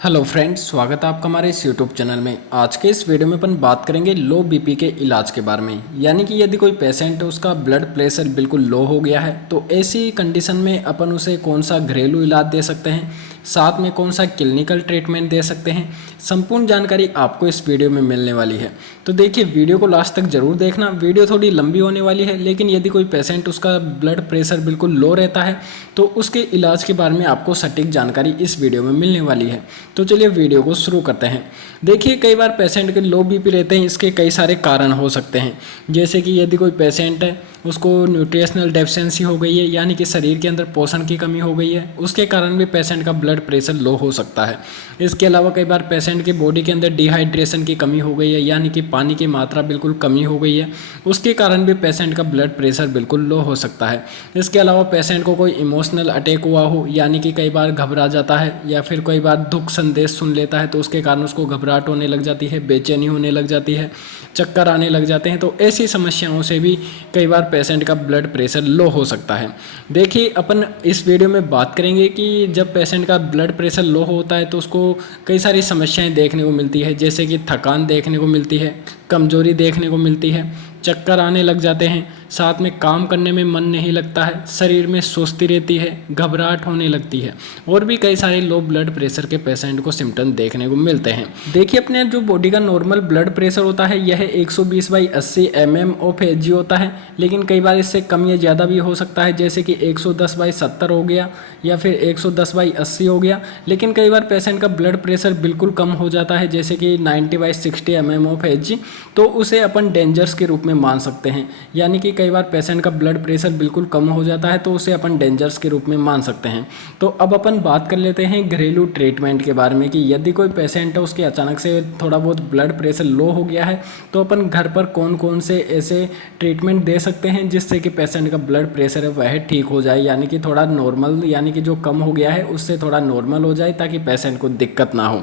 Hello friends, स्वागत है आपका हमारे इस यूट्यूब चैनल में। आज के इस वीडियो में अपन बात करेंगे लो बीपी के इलाज के बारे में। यानी कि यदि कोई पेशेंट है उसका ब्लड प्रेशर बिल्कुल लो हो गया है तो ऐसी कंडीशन में अपन उसे कौन सा घरेलू इलाज दे सकते हैं, साथ में कौन सा क्लिनिकल ट्रीटमेंट दे सकते हैं, संपूर्ण जानकारी आपको इस वीडियो में मिलने वाली है। तो देखिए, वीडियो को लास्ट तक जरूर देखना। वीडियो थोड़ी लंबी होने वाली है, लेकिन यदि कोई पेशेंट उसका ब्लड प्रेशर बिल्कुल लो रहता है तो उसके इलाज के बारे में आपको सटीक जानकारी इस वीडियो में मिलने वाली है। तो चलिए वीडियो को शुरू करते हैं। देखिए, कई बार पेशेंट के लो बीपी रहते हैं, इसके कई सारे कारण हो सकते हैं। जैसे कि यदि कोई पेशेंट है उसको न्यूट्रिशनल डेफिशिएंसी हो गई है, यानी कि शरीर के अंदर पोषण की कमी हो गई है, उसके कारण भी पेशेंट का ब्लड प्रेशर लो हो सकता है। इसके अलावा कई बार पेशेंट की बॉडी के अंदर डिहाइड्रेशन की कमी हो गई है, यानी कि पानी की मात्रा बिल्कुल कमी हो गई है, उसके कारण भी पेशेंट का ब्लड प्रेशर बिल्कुल लो हो सकता है। इसके अलावा पेशेंट को कोई इमोशनल अटैक हुआ हो, यानी कि कई बार घबरा जाता है या फिर कई बार दुख संदेश सुन लेता है तो उसके कारण उसको घबराहट होने लग जाती है, बेचैनी होने लग जाती है, चक्कर आने लग जाते हैं। तो ऐसी समस्याओं से भी कई बार पेशेंट का ब्लड प्रेशर लो हो सकता है। देखिए, अपन इस वीडियो में बात करेंगे कि जब पेशेंट का ब्लड प्रेशर लो होता है तो उसको कई सारी समस्याएं देखने को मिलती है, जैसे कि थकान देखने को मिलती है, कमजोरी देखने को मिलती है, चक्कर आने लग जाते हैं, साथ में काम करने में मन नहीं लगता है, शरीर में सुस्ती रहती है, घबराहट होने लगती है, और भी कई सारे लो ब्लड प्रेशर के पेशेंट को सिम्टम देखने को मिलते हैं। देखिए, अपने जो बॉडी का नॉर्मल ब्लड प्रेशर होता है यह 120/80 mmHg होता है, लेकिन कई बार इससे कम या ज़्यादा भी हो सकता है, जैसे कि 110/70 हो गया या फिर 110/80 हो गया। लेकिन कई बार पेशेंट का ब्लड प्रेशर बिल्कुल कम हो जाता है, जैसे कि 90/60 mmHg, तो उसे अपन डेंजर्स के रूप में मान सकते हैं। यानी कि कई बार पेशेंट का ब्लड प्रेशर बिल्कुल कम हो जाता है तो उसे अपन डेंजर्स के रूप में मान सकते हैं। तो अब अपन बात कर लेते हैं घरेलू ट्रीटमेंट के बारे में कि यदि कोई पेशेंट है उसके अचानक से थोड़ा बहुत ब्लड प्रेशर लो हो गया है तो अपन घर पर कौन कौन से ऐसे ट्रीटमेंट दे सकते हैं जिससे कि पेशेंट का ब्लड प्रेशर है वह ठीक हो जाए, यानी कि थोड़ा नॉर्मल, यानी कि जो कम हो गया है उससे थोड़ा नॉर्मल हो जाए ताकि पेशेंट को दिक्कत ना हो।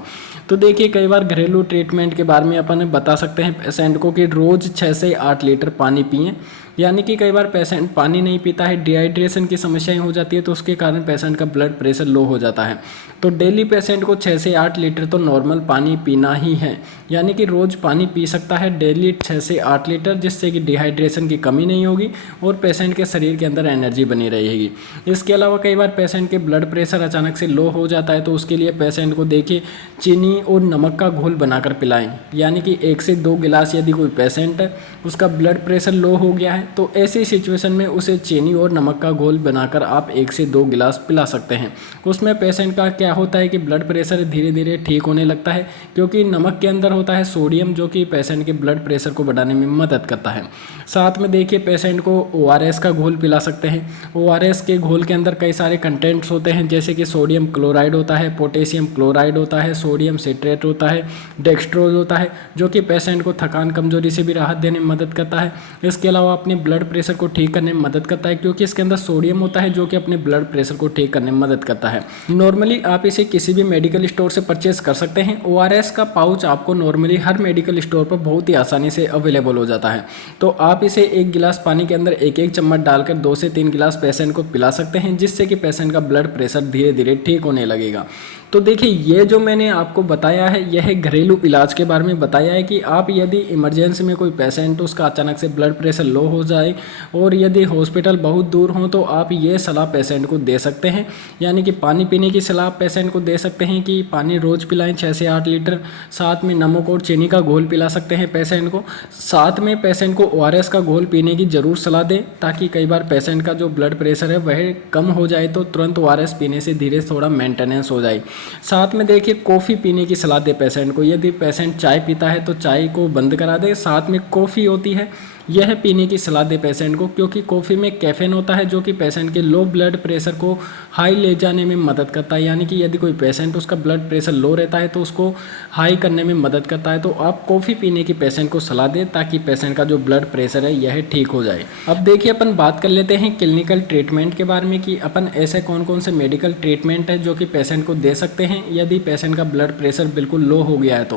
तो देखिए, कई बार घरेलू ट्रीटमेंट के बारे में अपन बता सकते हैं पेशेंट को कि रोज़ 6 से 8 लीटर पानी पिएं। यानी कि कई बार पेशेंट पानी नहीं पीता है, डिहाइड्रेशन की समस्याएं हो जाती है, तो उसके कारण पेशेंट का ब्लड प्रेशर लो हो जाता है। तो डेली पेशेंट को 6 से 8 लीटर तो नॉर्मल पानी पीना ही है, यानी कि रोज़ पानी पी सकता है डेली 6 से 8 लीटर, जिससे कि डिहाइड्रेशन की कमी नहीं होगी और पेशेंट के शरीर के अंदर एनर्जी बनी रहेगी। इसके अलावा कई बार पेशेंट के ब्लड प्रेशर अचानक से लो हो जाता है तो उसके लिए पेशेंट को देखिए चीनी और नमक का घोल बनाकर पिलाएं। यानी कि 1 से 2 गिलास, यदि कोई पेशेंट है उसका ब्लड प्रेशर लो हो गया है तो ऐसी सिचुएशन में उसे चीनी और नमक का घोल बनाकर आप 1 से 2 गिलास पिला सकते हैं। उसमें पेशेंट का क्या होता है कि ब्लड प्रेशर धीरे धीरे ठीक होने लगता है, क्योंकि नमक के अंदर होता है सोडियम, जो कि पेशेंट के ब्लड प्रेशर को बढ़ाने में मदद करता है। साथ में देखिए, पेशेंट को ORS का घोल पिला सकते हैं। ORS के घोल के अंदर कई सारे कंटेंट्स होते हैं, जैसे कि सोडियम क्लोराइड होता है, पोटेशियम क्लोराइड होता है, सोडियम सिट्रेट होता है, डेक्स्ट्रोज होता है, जो कि पेशेंट को थकान कमजोरी से भी राहत देने में मदद करता है। इसके अलावा अपने ब्लड प्रेशर को ठीक करने में मदद करता है, क्योंकि इसके अंदर सोडियम होता है जो कि अपने ब्लड प्रेशर को ठीक करने में मदद करता है। नॉर्मली आप इसे किसी भी मेडिकल स्टोर से परचेज कर सकते हैं। ORS का पाउच आपको नॉर्मली हर मेडिकल स्टोर पर बहुत ही आसानी से अवेलेबल हो जाता है। तो आप इसे 1 गिलास पानी के अंदर 1-1 चम्मच डालकर 2 से 3 गिलास पेशेंट को पिला सकते हैं, जिससे कि पेशेंट का ब्लड प्रेशर धीरे धीरे ठीक होने लगेगा। तो देखिए, ये जो मैंने आपको बताया है यह घरेलू इलाज के बारे में बताया है कि आप यदि इमरजेंसी में कोई पेशेंट उसका अचानक से ब्लड प्रेशर लो हो जाए और यदि हॉस्पिटल बहुत दूर हो तो आप ये सलाह पेशेंट को दे सकते हैं। यानी कि पानी पीने की सलाह पेशेंट को दे सकते हैं कि पानी रोज़ पिलाएं 6 से 8 लीटर। साथ में नमक और चीनी का घोल पिला सकते हैं पेशेंट को। साथ में पेशेंट को ORS का घोल पीने की ज़रूर सलाह दें, ताकि कई बार पेशेंट का जो ब्लड प्रेशर है वह कम हो जाए तो तुरंत ORS पीने से धीरे थोड़ा मेंटेनेंस हो जाए। साथ में देखिए, कॉफ़ी पीने की सलाह दे पेशेंट को। यदि पेशेंट चाय पीता है तो चाय को बंद करा दे। साथ में कॉफ़ी होती है यह पीने की सलाह दे पेशेंट को, क्योंकि कॉफ़ी में कैफीन होता है जो कि पेशेंट के लो ब्लड प्रेशर को हाई ले जाने में मदद करता है। यानी कि यदि कोई पेशेंट उसका ब्लड प्रेशर लो रहता है तो उसको हाई करने में मदद करता है। तो आप कॉफ़ी पीने की पेशेंट को सलाह दें ताकि पेशेंट का जो ब्लड प्रेशर है यह ठीक हो जाए। अब देखिए, अपन बात कर लेते हैं क्लिनिकल ट्रीटमेंट के बारे में कि अपन ऐसे कौन कौन से मेडिकल ट्रीटमेंट है जो कि पेशेंट को दे सकते हैं यदि पेशेंट का ब्लड प्रेशर बिल्कुल लो हो गया है।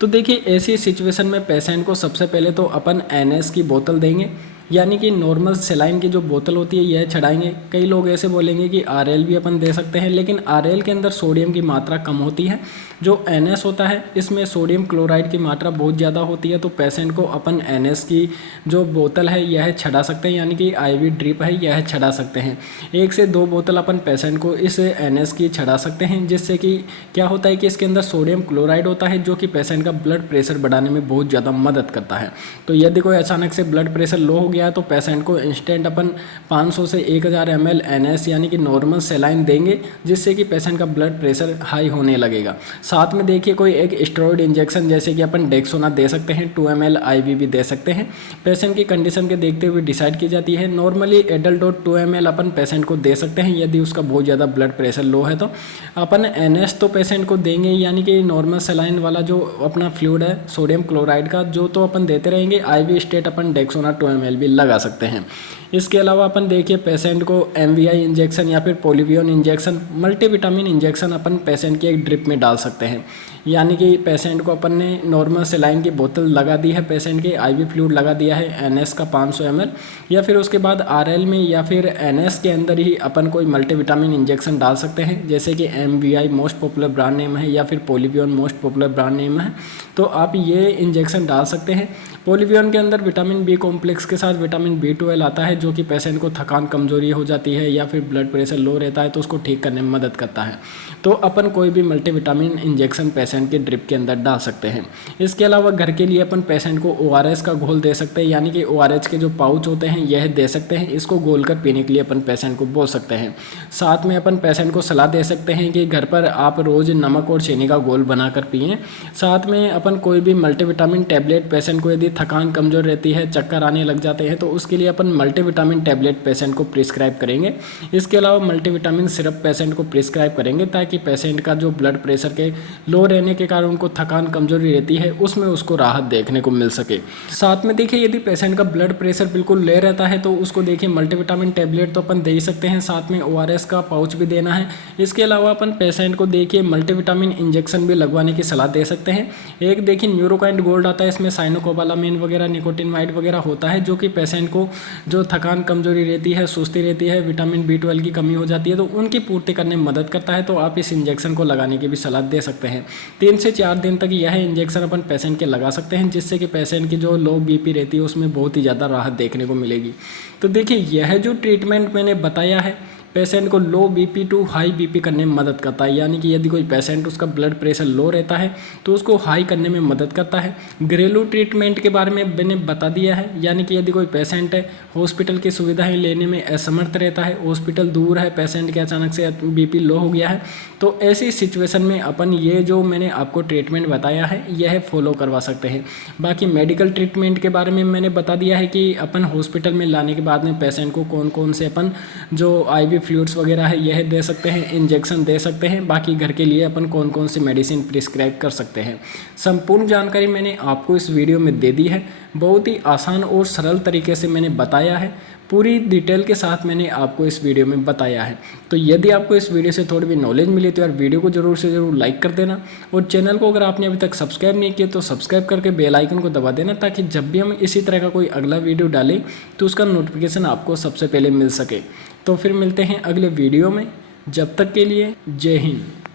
तो देखिए, ऐसी सिचुएशन में पेशेंट को सबसे पहले तो अपन NS की बोतल देंगे। यानी कि नॉर्मल सेलाइन की जो बोतल होती है यह चढ़ाएंगे। कई लोग ऐसे बोलेंगे कि RL भी अपन दे सकते हैं, लेकिन RL के अंदर सोडियम की मात्रा कम होती है। जो NS होता है इसमें सोडियम क्लोराइड की मात्रा बहुत ज़्यादा होती है, तो पेशेंट को अपन NS की जो बोतल है यह चढ़ा सकते हैं, यानी कि IV ड्रिप है यह चढ़ा सकते हैं। 1 से 2 बोतल अपन पेशेंट को इस NS की चढ़ा सकते हैं, जिससे कि क्या होता है कि इसके अंदर सोडियम क्लोराइड होता है जो कि पेशेंट का ब्लड प्रेशर बढ़ाने में बहुत ज़्यादा मदद करता है। तो यदि कोई अचानक से ब्लड प्रेशर लो हो गया है तो पेशेंट को इंस्टेंट अपन 500 से 1000 ml NS यानी कि नॉर्मल सेलाइन देंगे, जिससे कि पेशेंट का ब्लड प्रेशर हाई होने लगेगा। साथ में देखिए कोई एक स्टेरॉइड इंजेक्शन जैसे कि अपन डेक्सोना दे सकते हैं, 2 ml IV भी दे सकते हैं। पेशेंट की कंडीशन के देखते हुए डिसाइड की जाती है। नॉर्मली एडल्ट डोज 2 ml अपन पेशेंट को दे सकते हैं। यदि उसका बहुत ज़्यादा ब्लड प्रेशर लो है तो अपन NS तो पेशेंट को देंगे, यानी कि नॉर्मल सेलाइन वाला जो अपना फ्लूइड है सोडियम क्लोराइड का जो तो अपन देते रहेंगे। IV स्टेट अपन डेक्सोना 2 ml भी लगा सकते हैं। इसके अलावा अपन देखिए पेशेंट को MVI इंजेक्शन या फिर पोलिवियन इंजेक्शन, मल्टीविटामिन इंजेक्शन अपन पेशेंट की एक ड्रिप में डाल सकते हैं। यानी कि पेशेंट को अपन ने नॉर्मल सेलाइन की बोतल लगा दी है, पेशेंट के IV फ्लूइड लगा दिया है NS का 500 ml, या फिर उसके बाद RL में या फिर NS के अंदर ही अपन कोई मल्टीविटामिन इंजेक्शन डाल सकते हैं, जैसे कि MVI most popular brand name है या फिर पोलिवियन मोस्ट पॉपुलर ब्रांड नेम है, तो आप ये इंजेक्शन डाल सकते हैं। पोलिवियन के अंदर विटामिन B कॉम्प्लेक्स के साथ विटामिन B12 आता है जो कि पेशेंट को थकान कमजोरी हो जाती है या फिर ब्लड प्रेशर लो रहता है तो उसको ठीक करने में मदद करता है। तो अपन कोई भी मल्टीविटामिन इंजेक्शन पेशेंट के ड्रिप के अंदर डाल सकते हैं। इसके अलावा घर के लिए अपन पेशेंट को ORS का घोल दे सकते हैं, यानी कि ORS के जो पाउच होते हैं यह दे सकते हैं। इसको घोल कर पीने के लिए अपन पेशेंट को बोल सकते हैं। साथ में अपन पेशेंट को सलाह दे सकते हैं कि घर पर आप रोज़ नमक और चीनी का घोल बनाकर पिएं। साथ में अपन कोई भी मल्टीविटामिन टैबलेट पेशेंट को यदि थकान कमज़ोर रहती है, चक्कर आने लग जाते हैं, तो उसके लिए अपन मल्टीविटामिन टैबलेट पेशेंट को प्रिस्क्राइब करेंगे। इसके अलावा मल्टीविटामिन सिरप पेशेंट को प्रिस्क्राइब करेंगे ताकि पेशेंट का जो ब्लड प्रेशर के लो रहने के कारण उनको थकान कमजोरी रहती है उसमें उसको राहत देखने को मिल सके। साथ में देखिए यदि पेशेंट का ब्लड प्रेशर बिल्कुल ले रहता है तो उसको देखिए मल्टीविटामिन टैबलेट तो अपन दे ही सकते हैं, साथ में ORS का पाउच भी देना है। इसके अलावा अपन पेशेंट को देखिए मल्टीविटामिन इंजेक्शन भी लगवाने की सलाह दे सकते हैं। एक देखिए न्यूरोकाइंट गोल्ड आता है, इसमें साइनोकोबालामिन वगैरह निकोटिनमाइड वगैरह होता है जो कि पेशेंट को जो थकान कमजोरी रहती है, सुस्ती रहती है, विटामिन B12 की कमी हो जाती है तो उनकी पूर्ति करने में मदद करता है। तो आप इस इंजेक्शन को लगाने की भी सलाह दे सकते हैं। 3 से 4 दिन तक यह इंजेक्शन अपन पेशेंट के लगा सकते हैं, जिससे कि पेशेंट की जो लो BP रहती है उसमें बहुत ही ज़्यादा राहत देखने को मिलेगी। तो देखिए यह जो ट्रीटमेंट मैंने बताया है पेशेंट को लो BP टू हाई BP करने में मदद करता है, यानी कि यदि कोई पेशेंट उसका ब्लड प्रेशर लो रहता है तो उसको हाई करने में मदद करता है। घरेलू ट्रीटमेंट के बारे में मैंने बता दिया है, यानी कि यदि कोई पेशेंट है हॉस्पिटल की सुविधाएं लेने में असमर्थ रहता है, हॉस्पिटल दूर है, पेशेंट के अचानक से BP लो हो गया है, तो ऐसी सिचुएशन में अपन ये जो मैंने आपको ट्रीटमेंट बताया है यह फॉलो करवा सकते हैं। बाकी मेडिकल ट्रीटमेंट के बारे में मैंने बता दिया है कि अपन हॉस्पिटल में लाने के बाद में पेशेंट को कौन कौन से अपन जो IV फ्लूइड्स वगैरह है यह दे सकते हैं, इंजेक्शन दे सकते हैं। बाकी घर के लिए अपन कौन कौन सी मेडिसिन प्रिस्क्राइब कर सकते हैं, संपूर्ण जानकारी मैंने आपको इस वीडियो में दे दी है। बहुत ही आसान और सरल तरीके से मैंने बताया है, पूरी डिटेल के साथ मैंने आपको इस वीडियो में बताया है। तो यदि आपको इस वीडियो से थोड़ी भी नॉलेज मिली तो यार वीडियो को जरूर से जरूर लाइक कर देना, और चैनल को अगर आपने अभी तक सब्सक्राइब नहीं किया तो सब्सक्राइब करके बेल आइकन को दबा देना, ताकि जब भी हम इसी तरह का कोई अगला वीडियो डालें तो उसका नोटिफिकेशन आपको सबसे पहले मिल सके। तो फिर मिलते हैं अगले वीडियो में, जब तक के लिए जय हिंद।